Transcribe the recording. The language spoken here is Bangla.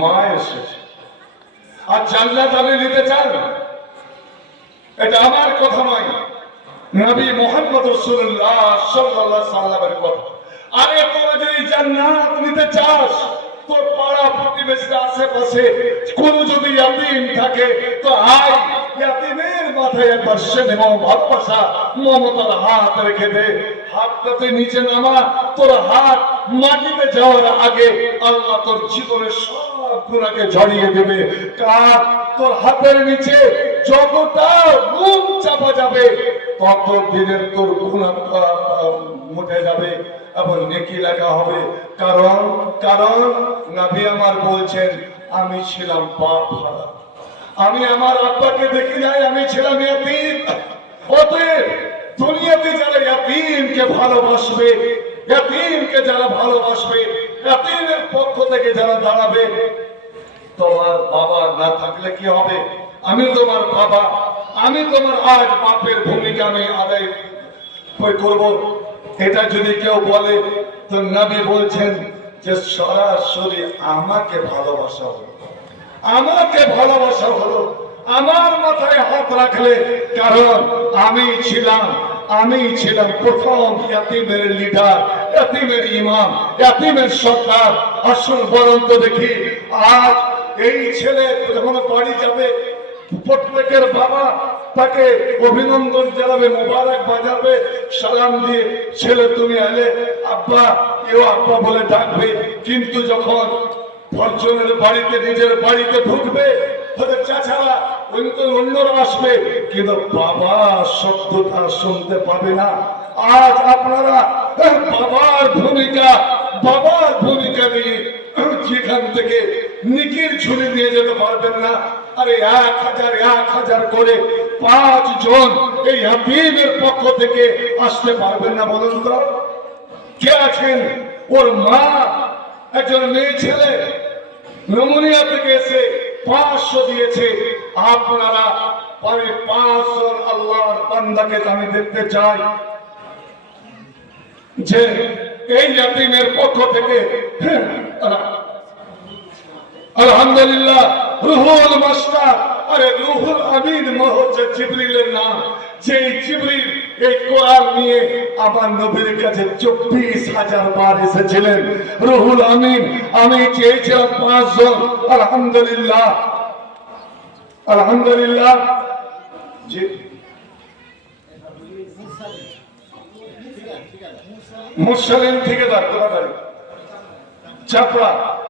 মা এসেছে। আর জান্নাত আপনি নিতে চান? এটা আমার কথা নয়, নবী মুহাম্মদ রাসূলুল্লাহ সাল্লাল্লাহু আলাইহি সাল্লামের কথা। আরে তোরা যদি জান্নাত নিতে চাস, তোর পাড়া প্রতিবেশীর আশেপাশে কোন যদি ইয়াতীম থাকে তো আয়, ইয়াতীমের মাথায় একবার স্নেহ ভালোবাসা মমতার হাত রেখে দে। হাতটা তুই নিচে নামা, তোর হাত মাটিতে যাওয়ার আগে আল্লাহ তোর জীবনের সব গুনাহকে ঝরিয়ে দেবে। কার তোর হাতের নিচে যতটা গুণ চাপা যাবে তত দিনের তোর গুনাহটা মুছে যাবে এবং নেকি লেখা হবে। কারণ কারণ নবী আমার বলছেন, আমি ছিলাম বাপ হারা, আমি আমার আব্বাকে দেখি নাই, আমি ছিলাম ইয়াতীম। অতএব দুনিয়াতে যারা ইয়াতীমকে ভালোবাসবে, ইয়াতীমকে যারা ভালোবাসবে, ইয়াতীমের পক্ষ থেকে যারা দাঁড়াবে, তোমার বাবা না থাকলে কি হবে? আমি তোমার বাবা, আমি তোমার আজ বাপের ভূমিকা আমি আদায় করব। এটা যদি কেউ বলে তো নবী বলছেন যে সরাসরি আমাকে ভালোবাসা হলো, আমাকে ভালোবাসা হলো, আমার মাথায় হাত রাখলে। কারণ আমি ছিলাম প্রথম ইয়াতীমের লিডার, ইয়াতীমের ইমাম, ইয়াতীমের সরকার। আসল বরং তো দেখি আজ এই ছেলে যখন বাড়ি যাবে, প্রত্যেকের বাবা তাকে অভিনন্দন জানাবে, মোবারক বাজাবে, সালাম দিয়ে ছেলে তুমি এলে আব্বা, এও আব্বা বলে ডাকবে। কিন্তু যখন ভর্জনের বাড়িতে, নিজের বাড়িতে ঢুকবে, তাদের চাচারা অন্যরা আসবে, কিন্তু বাবা শব্দটা শুনতে পাবে না। আজ আপনারা বাবার ভূমিকা নিয়ে যেখান থেকে নিকির ঝুলি নিয়ে যেতে পারবেন না। আরে 1000 করে 5 জন এই হাবিবের পক্ষ থেকে আসতে পারবেন না? বলুন তো কে আছেন? ওর মা একজন মেয়ে ছেলে নমুনিয়া থেকে এসে 500 দিয়েছে। আপনারা 5 জন আল্লাহর বান্দাকে আমি দেখতে চাই যে এই ইয়াতীমের পক্ষ থেকে আলহামদুলিল্লাহ রুহুল মাস্টার, আরে রুহুল আমিন হচ্ছে জিবরিলের নাম। যে জিবরিল এই কোরআন নিয়ে আমার নবীর কাছে 24,000 বার এসেছিলেন। রুহুল আমিন আমি চেয়েছিলাম 5 জন। আলহামদুলিল্লাহ আলহামদুলিল্লাহ। জি মুসলিম থেকে চাপড়া